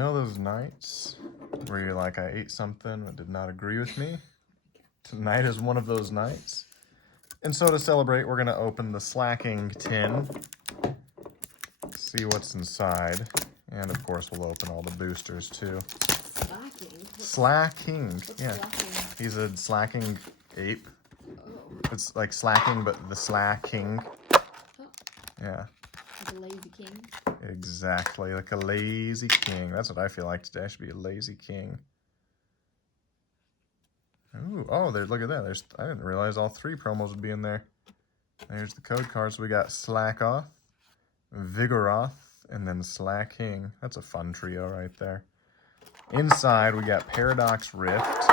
know those nights where you're like, I ate something that did not agree with me? Tonight is one of those nights. And so to celebrate, we're going to open the Slaking tin, see what's inside. And of course, we'll open all the boosters too. Slaking? Yeah. Slacking? He's a slacking ape. Oh. It's like slacking, but the Slaking. Oh. Yeah. Like a lazy king. Exactly, like a lazy king. That's what I feel like today. I should be a lazy king. Ooh, oh, there! Look at that. I didn't realize all 3 promos would be in there. There's the code cards. We got Slackoth, Vigoroth, and then Slaking. That's a fun trio right there. Inside, we got Paradox Rift,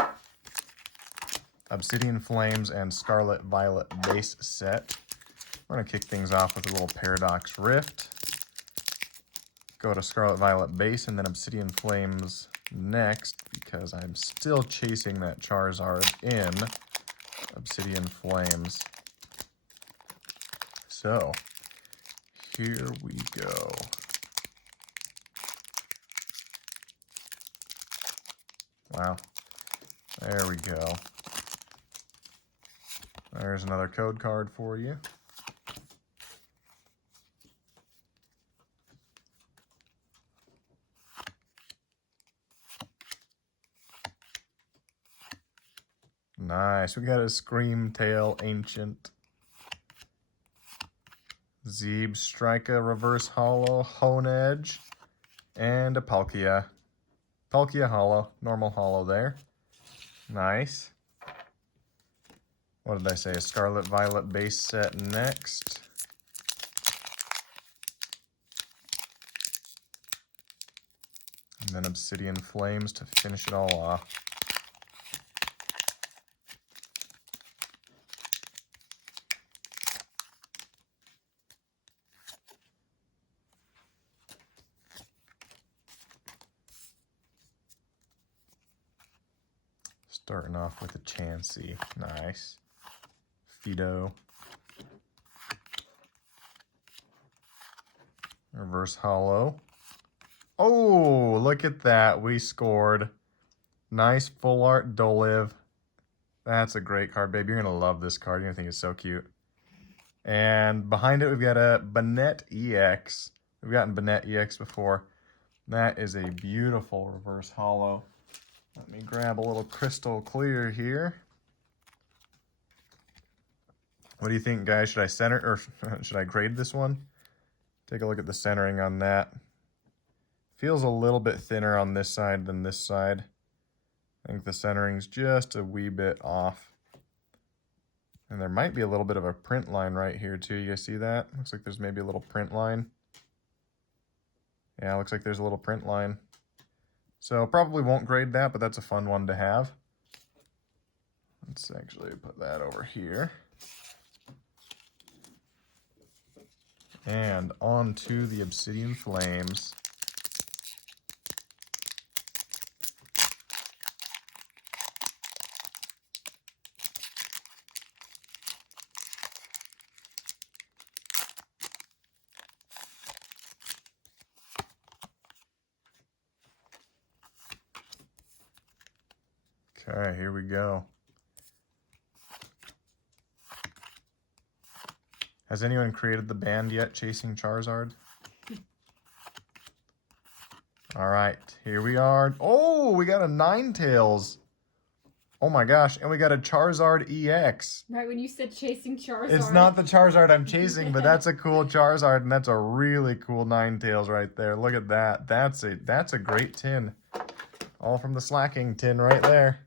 Obsidian Flames, and Scarlet Violet base set. We're gonna kick things off with a little Paradox Rift. Go to Scarlet Violet base and then Obsidian Flames next because I'm still chasing that Charizard in Obsidian Flames. So, here we go. Wow. There we go. There's another code card for you. Nice. We got a Screamtail Ancient, Zeeb Strika Reverse Hollow, Honedge, and a Palkia. Palkia Hollow, normal hollow there. Nice. What did I say? A Scarlet Violet base set next. And then Obsidian Flames to finish it all off. Starting off with a Chansey. Nice. Fido. Reverse Hollow. Oh, look at that. We scored. Nice full art Dolive. That's a great card, babe. You're going to love this card. You're going to think it's so cute. And behind it, we've got a Banette EX. We've gotten Banette EX before. That is a beautiful reverse hollow. Let me grab a little crystal clear here. What do you think, guys? Should I center or should I grade this one? Take a look at the centering on that. Feels a little bit thinner on this side than this side. I think the centering's just a wee bit off. And there might be a little bit of a print line right here too. You guys see that? Looks like there's maybe a little print line. Yeah, looks like there's a little print line. So probably won't grade that, but that's a fun one to have. Let's actually put that over here. And on to the Obsidian Flames. Okay, here we go. Has anyone created the band yet, Chasing Charizard? All right, here we are. Oh, we got a Ninetales. Oh my gosh, and we got a Charizard EX. Right when you said chasing Charizard. It's not the Charizard I'm chasing, but that's a cool Charizard, and that's a really cool Ninetales right there. Look at that. That's a great tin. All from the Slaking tin right there.